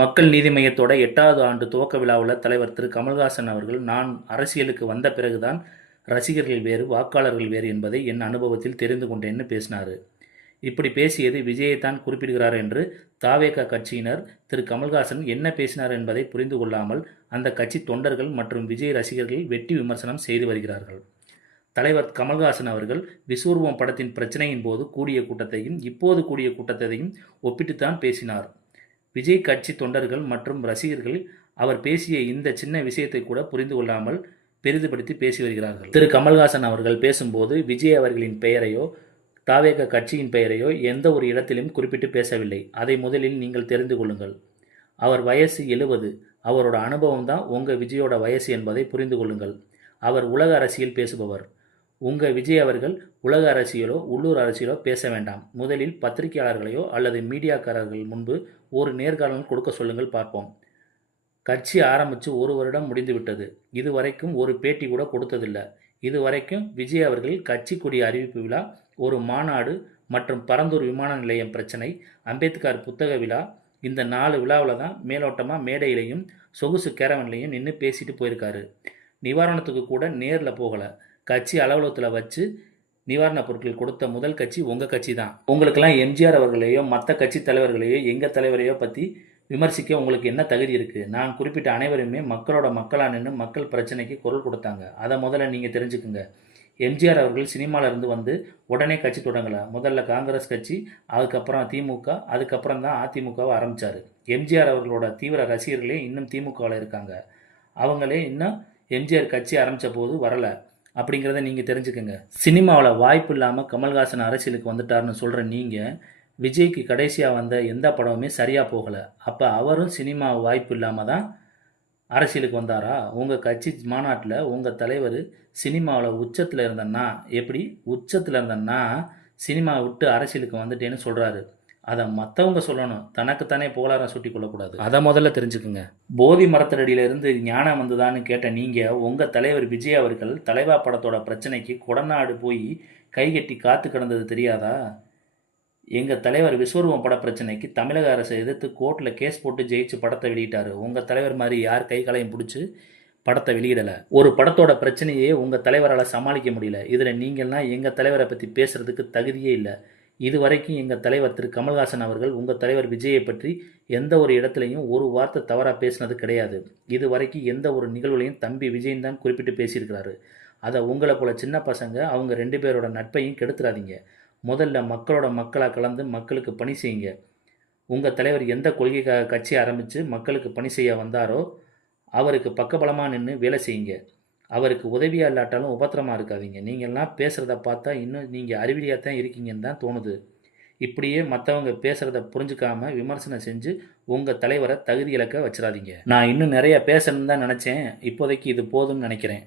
மக்கள் நீதி மய்யத்தோட எட்டாவது ஆண்டு துவக்க விழாவில் தலைவர் திரு. கமல்ஹாசன் அவர்கள் நான் அரசியலுக்கு வந்த பிறகுதான் ரசிகர்கள் வேறு வாக்காளர்கள் வேறு என்பதை என் அனுபவத்தில் தெரிந்து கொண்டேன்னு பேசினார். இப்படி பேசியது விஜயைத்தான் குறிப்பிடுகிறார் என்று தாவேக கட்சியினர் திரு. கமல்ஹாசன் என்ன பேசினார் என்பதை புரிந்து கொள்ளாமல் அந்த கட்சி தொண்டர்கள் மற்றும் விஜய் ரசிகர்கள் வெட்டி விமர்சனம் செய்து வருகிறார்கள். தலைவர் கமல்ஹாசன் அவர்கள் விசூர்வம் படத்தின் பிரச்சனையின் போது கூடிய கூட்டத்தையும் இப்போது கூடிய கூட்டத்தையும் ஒப்பிட்டுத்தான் பேசினார். விஜய் கட்சி தொண்டர்கள் மற்றும் ரசிகர்கள் அவர் பேசிய இந்த சின்ன விஷயத்தை கூட புரிந்து கொள்ளாமல் பெரிதுபடுத்தி பேசி வருகிறார்கள். திரு. கமல்ஹாசன் அவர்கள் பேசும்போது விஜய் அவர்களின் பெயரையோ தாவேக கட்சியின் பெயரையோ எந்த ஒரு இடத்திலும் குறிப்பிட்டு பேசவில்லை. அதை முதலில் நீங்கள் தெரிந்து கொள்ளுங்கள். அவர் வயசு எழுபது. அவரோட அனுபவம் தான் உங்கள் விஜயோட வயசு என்பதை புரிந்து கொள்ளுங்கள். அவர் உலக அரசியல் பேசுபவர். உங்கள் விஜய் அவர்கள் உலக அரசியலோ உள்ளூர் அரசியலோ பேச வேண்டாம். முதலில் பத்திரிகையாளர்களையோ அல்லது மீடியாக்காரர்கள் முன்பு ஒரு நேர்காணல் கொடுக்க சொல்லுங்கள் பார்ப்போம். கட்சி ஆரம்பித்து ஒரு வருடம் முடிந்துவிட்டது. இதுவரைக்கும் ஒரு பேட்டி கூட கொடுத்ததில்லை. இதுவரைக்கும் விஜய் அவர்கள் கட்சி கொடி அறிவிப்பு விழா ஒரு மாநாடு மற்றும் பரந்தூர் விமான நிலையம் பிரச்சனை அம்பேத்கர் புத்தக விழா இந்த நாலு விழாவில் தான் மேலோட்டமாக மேடையிலையும் சொகுசு கேரவன்லையும் நின்று பேசிட்டு போயிருக்காரு. நிவாரணத்துக்கு கூட நேரில் போகலை. கட்சி அலுவலகத்தில் வச்சு நிவாரணப் பொருட்கள் கொடுத்த முதல் கட்சி உங்கள் கட்சி தான் உங்களுக்கெல்லாம் எம்ஜிஆர் அவர்களையோ மற்ற கட்சி தலைவர்களையோ எங்கள் தலைவரையோ பற்றி விமர்சிக்க உங்களுக்கு என்ன தகுதி இருக்குது நான் குறிப்பிட்ட அனைவருமே மக்களோட மக்களாக நின்று மக்கள் பிரச்சனைக்கு குரல் கொடுத்தாங்க. அதை முதல்ல நீங்கள் தெரிஞ்சுக்குங்க. எம்ஜிஆர் அவர்கள் சினிமாவிலேருந்து வந்து உடனே கட்சி தொடங்கலை. முதல்ல காங்கிரஸ் கட்சி அதுக்கப்புறம் திமுக அதுக்கப்புறம் தான் அதிமுகவை ஆரம்பித்தார் எம்ஜிஆர் அவர்களோட தீவிர ரசிகர்களே இன்னும் திமுகவில் இருக்காங்க. அவங்களே இன்னும் எம்ஜிஆர் கட்சி ஆரம்பித்த போது வரலை. அப்படிங்கிறத நீங்கள் தெரிஞ்சுக்கங்க. சினிமாவில் வாய்ப்பு இல்லாமல் கமல்ஹாசன் அரசியலுக்கு வந்துட்டாருன்னு சொல்கிற நீங்கள் விஜய்க்கு கடைசியாக வந்த எந்த படமுமே சரியாக போகலை. அப்போ அவரும் சினிமா வாய்ப்பு இல்லாமல் தான் அரசியலுக்கு வந்தாரா? உங்கள் கட்சி மாநாட்டில் உங்கள் தலைவர் சினிமாவில் உச்சத்தில் இருந்தன்னா எப்படி? உச்சத்தில் இருந்தன்னா சினிமா விட்டு அரசியலுக்கு வந்துட்டேன்னு சொல்கிறாரு அதை மற்றவங்க சொல்லணும். தனக்குத்தானே போலாரம் சுட்டி கொள்ளக்கூடாது. அதை முதல்ல தெரிஞ்சுக்குங்க. போதி மரத்தடியிலிருந்து ஞானம் வந்ததான்னு கேட்ட நீங்கள் உங்கள் தலைவர் விஜய் அவர்கள் தலைவா படத்தோட பிரச்சனைக்கு கொடநாடு போய் கைகட்டி காத்து கிடந்தது தெரியாதா? எங்கள் தலைவர் விஸ்வரூபம் பட பிரச்சனைக்கு தமிழக அரசை எதிர்த்து கோர்ட்டில் கேஸ் போட்டு ஜெயிச்சு படத்தை வெளியிட்டாரு. உங்கள் தலைவர் மாதிரி யார் கை களையும் பிடிச்சி படத்தை வெளியிடலை. ஒரு படத்தோட பிரச்சனையே உங்கள் தலைவரால் சமாளிக்க முடியல. இதில் நீங்கள்லாம் எங்கள் தலைவரை பற்றி பேசுகிறதுக்கு தகுதியே இல்லை. இதுவரைக்கும் எங்கள் தலைவர் திரு. கமல்ஹாசன் அவர்கள் உங்கள் தலைவர் விஜயை பற்றி எந்த ஒரு இடத்துலையும் ஒரு வார்த்தை தவறாக பேசினது கிடையாது. இது வரைக்கும் எந்த ஒரு நிகழ்வுலையும் தம்பி விஜயன் தான் குறிப்பிட்டு பேசியிருக்கிறாரு. அதை உங்களை போல சின்ன பசங்க அவங்க ரெண்டு பேரோட நட்பையும் கெடுத்துறாதீங்க. முதல்ல மக்களோட மக்களாக கலந்து மக்களுக்கு பணி செய்யுங்க. உங்கள் தலைவர் எந்த கொள்கைக்காக கட்சி ஆரம்பித்து மக்களுக்கு பணி செய்ய வந்தாரோ அவருக்கு பக்கபலமாக நின்று வேலை செய்யுங்க. அவருக்கு உதவியாக இல்லாட்டாலும் உபத்திரமாக இருக்காதீங்க. நீங்கள்லாம் பேசுகிறத பார்த்தா இன்னும் நீங்கள் அறிவிலியாக தான் இருக்கீங்கன்னு தான் தோணுது. இப்படியே மற்றவங்க பேசுகிறத புரிஞ்சுக்காம விமர்சனம் செஞ்சு உங்கள் தலைவரை தகுதி இலக்க வச்சிடாதீங்க. நான் இன்னும் நிறைய பேசணும்னு தான் நினச்சேன். இப்போதைக்கு இது போதும்னு நினைக்கிறேன்.